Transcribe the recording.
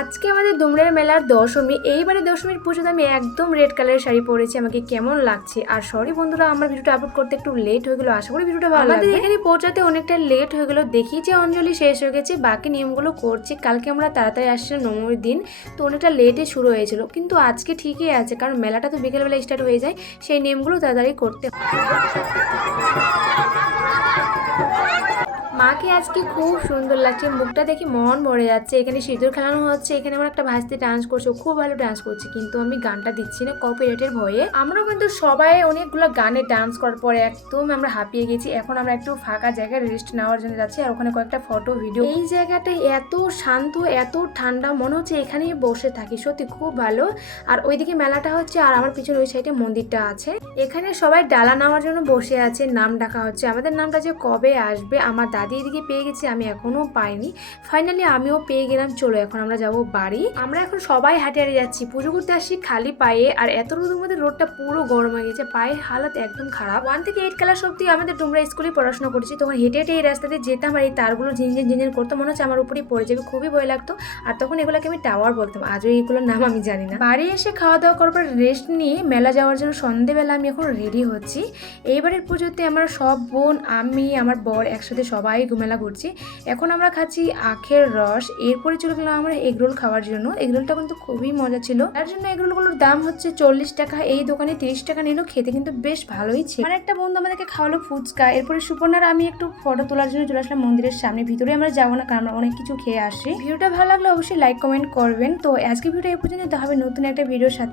আজকে আমাদের দুমড়ার মেলার দশমী। এইবারে দশমীর পুজোতে আমি একদম রেড কালারের শাড়ি পরেছি। আমাকে কেমন লাগছে? আর সরি বন্ধুরা, আমার ভিডিওটা আপলোড করতে একটু লেট হয়ে গেল। আশা করি ভিডিওটা ভালো লাগবে। আমাদের এখানে পৌঁছাতে অনেকটা লেট হয়ে গেল। দেখি যে অঞ্জলি শেষ হয়ে গেছে, বাকি নিয়মগুলো করছি। কালকে আমরা তাড়াতাড়ি আসছিলাম নবমীর দিন, তো অনেকটা লেটে শুরু হয়েছিল, কিন্তু আজকে ঠিকই আছে, কারণ মেলাটা তো বিকেলবেলা স্টার্ট হয়ে যায়। সেই নিয়মগুলো তাড়াতাড়ি করতে হয়। মাকে আজকে খুব সুন্দর লাগছে, মুখটা দেখে মন ভরে যাচ্ছে। এখানে সিঁদুর খেলানো হচ্ছে, এখানে আমার একটা ভাস্তি ডান্স করছে, খুব ভালো ডান্স করছে, কিন্তু আমি গানটা দিচ্ছি না কপিরাইটের ভয়ে। আমরাও কিন্তু সবাই অনেকগুলো গানে ডান্স করার পরে একদম আমরা হাঁপিয়ে গেছি। এখন আমরা একটু ফাঁকা জায়গায় রেস্ট নেওয়ার জন্য যাচ্ছি, আর ওখানে কয়েকটা ফটো ভিডিও। এই জায়গাটা এত শান্ত, এত ঠান্ডা, মনে হচ্ছে এখানেই বসে থাকি, সত্যি খুব ভালো। আর ওইদিকে মেলাটা হচ্ছে, আর আমার পিছনে ওই সাইডে মন্দিরটা আছে। এখানে সবাই ডালা নেওয়ার জন্য বসে আছে, নাম ডাকা হচ্ছে। আমাদের নামটা যে কবে আসবে, আমার দাদি এদিকে পেয়ে গেছি, আমি এখনো পাইনি। ফাইনালি আমিও পেয়ে গেলাম। চলো এখন আমরা যাব বাড়ি। আমরা এখন সবাই হাঁটে হাঁটে যাচ্ছি, পুজো করতে আসছি খালি পায়ে, আর এত রোদের মধ্যে রোদটা পুরো গরম হয়ে গেছে, পায়ের হালত একদম খারাপ। 1 থেকে 8 ক্লাস অব্দি আমাদের ডুমরা স্কুলে পড়াশোনা করেছি, তখন হেঁটে হেঁটে এই রাস্তাতে যেতাম, আর এই তারগুলো ঝিনঝিন ঝিনঝিন করতো, মনে হচ্ছে আমার উপরেই পড়ে যাবে, খুবই ভয় লাগতো। আর তখন এগুলোকে আমি টাওয়ার বলতাম, আজও এইগুলোর নাম আমি জানি না। বাড়ি এসে খাওয়া দাওয়া করার পর রেস্ট নিয়ে মেলা যাওয়ার জন্য সন্ধেবেলা আমি এখন রেডি হচ্ছি। এইবারের পুজোতে আমরা সব বোন, আমি, আমার বর একসাথে সবাই মেলা ঘুরছি। এখন আমরা খাচ্ছি আখের রস। এরপরে চলে গেলাম আমরা এগরোল খাওয়ার জন্য। এগরোলটা কিন্তু খুবই মজা ছিল, তার জন্য এগরোলগুলোর দাম হচ্ছে 40 টাকা। এই দোকানে 30 টাকা নিল, খেতে কিন্তু বেশ ভালোই ছিল। আমার একটা বন্ধু আমাদেরকে খাওয়ালো ফুচকা। এরপরে সুপর্ণার আমি একটু ফটো তোলার জন্য চলে আসলাম মন্দিরের সামনে। ভিতরে আমরা যাবো না, কারণ আমরা অনেক কিছু খেয়ে আসছি। ভিডিওটা ভালো লাগলে অবশ্যই লাইক কমেন্ট করবেন। তো আজকে ভিডিও এই পর্যন্ত, দেখা হবে নতুন একটা ভিডিওর সাথে।